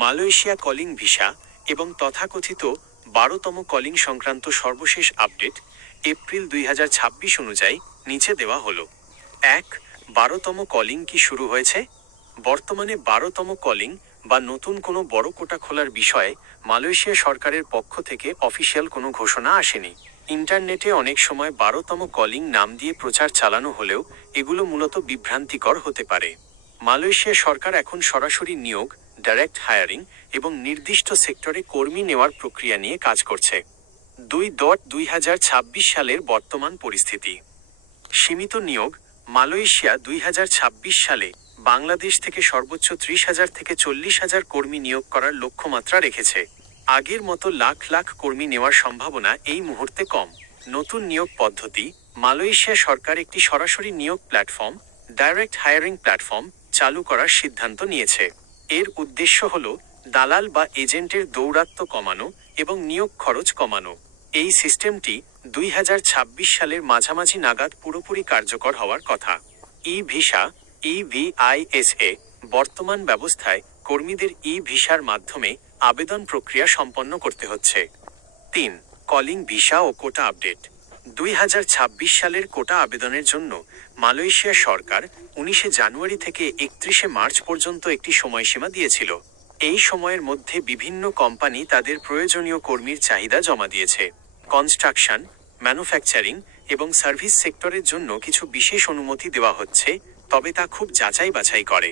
Malaysia calling visa এবং তথাকথিত 12তম calling সংক্রান্ত সর্বশেষ আপডেট এপ্রিল 2026 অনুযায়ী নিচে দেওয়া হলো। 1. 12তম কলিং কি শুরু হয়েছে? বর্তমানে 12তম কলিং বা নতুন কোনো বড় কোটা খোলার বিষয়ে মালয়েশিয়া সরকারের পক্ষ থেকে অফিসিয়াল কোনো ঘোষণা আসেনি। ইন্টারনেটে অনেক সময় 12তম কলিং নাম দিয়ে প্রচার চালানো হলেও এগুলো মূলত বিভ্রান্তিকর হতে পারে। মালয়েশিয়া সরকার এখন সরাসরি নিয়োগ, ডাইরেক্ট হায়ারিং এবং নির্দিষ্ট সেক্টরে কর্মী নেওয়ার প্রক্রিয়া নিয়ে কাজ করছে। 2026 সালের বর্তমান পরিস্থিতি। সীমিত নিয়োগ। মালয়েশিয়া 2026 সালে বাংলাদেশ থেকে সর্বোচ্চ 30,000 থেকে 40,000 কর্মী নিয়োগ করার লক্ষ্যমাত্রা রেখেছে। আগের মতো লাখ লাখ কর্মী নেওয়ার সম্ভাবনা এই মুহূর্তে কম। নতুন নিয়োগ পদ্ধতি। মালয়েশিয়া সরকার একটি সরাসরি নিয়োগ প্ল্যাটফর্ম, ডাইরেক্ট হায়ারিং প্ল্যাটফর্ম চালু করার সিদ্ধান্ত নিয়েছে। এর উদ্দেশ্য হল দালাল বা এজেন্টের দৌরাত্ম্য কমানো এবং নিয়োগ খরচ কমানো। এই সিস্টেমটি 2026 সালের মাঝামাঝি নাগাদ পুরোপুরি কার্যকর হওয়ার কথা। ই ভিসা, EVISA। বর্তমান ব্যবস্থায় কর্মীদের ই ভিসার মাধ্যমে আবেদন প্রক্রিয়া সম্পন্ন করতে হচ্ছে। 3. কলিং ভিসা ও কোটা আপডেট। 2026 সালের কোটা আবেদনের জন্য মালয়েশিয়া সরকার 19 জানুয়ারি থেকে 31 মার্চ পর্যন্ত একটি সময়সীমা দিয়েছিল। এই সময়ের মধ্যে বিভিন্ন কোম্পানি তাদের প্রয়োজনীয় কর্মীর চাহিদা জমা দিয়েছে। কনস্ট্রাকশন, ম্যানুফ্যাকচারিং এবং সার্ভিস সেক্টরের জন্য কিছু বিশেষ অনুমতি দেওয়া হচ্ছে, তবে তা খুব যাচাই বাছাই করে।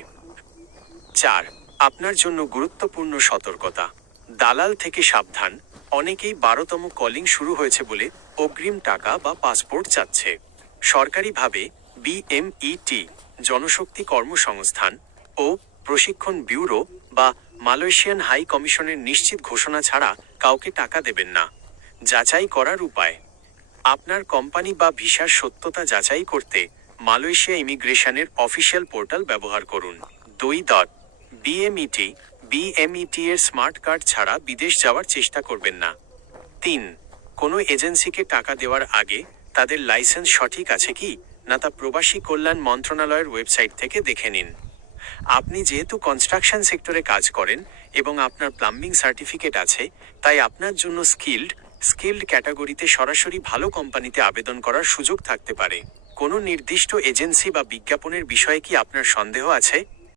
4. আপনার জন্য গুরুত্বপূর্ণ সতর্কতা। দালাল থেকে সাবধান। অনেকেই 12তম কলিং শুরু হয়েছে বলে অগ্রিম টাকা বা পাসপোর্ট চাচ্ছে। সরকারিভাবে BMET, জনশক্তি কর্মসংস্থান ও প্রশিক্ষণ ব্যুরো বা মালয়েশিয়ান হাই কমিশনের নিশ্চিত ঘোষণা ছাড়া কাউকে টাকা দেবেন না। যাচাই করার উপায়। আপনার কোম্পানি বা ভিসার সত্যতা যাচাই করতে মালয়েশিয়া ইমিগ্রেশনের অফিসিয়াল পোর্টাল ব্যবহার করুন। 2. BMET এর স্মার্ট কার্ড ছাড়া বিদেশ যাওয়ার চেষ্টা করবেন না। 3. কোনো এজেন্সিকে টাকা দেওয়ার আগে তাদের লাইসেন্স সঠিক আছে কি না তা প্রবাসী কল্যাণ মন্ত্রণালয়ের ওয়েবসাইট থেকে দেখে নিন। আপনি যেহেতু কনস্ট্রাকশন সেক্টরে কাজ করেন এবং আপনার প্লাম্বিং সার্টিফিকেট আছে, তাই আপনার জন্য স্কিল্ড ক্যাটাগরিতে সরাসরি ভালো কোম্পানিতে আবেদন করার সুযোগ থাকতে পারে। কোনো নির্দিষ্ট এজেন্সি বা বিজ্ঞাপনের বিষয়ে কি আপনার সন্দেহ আছে?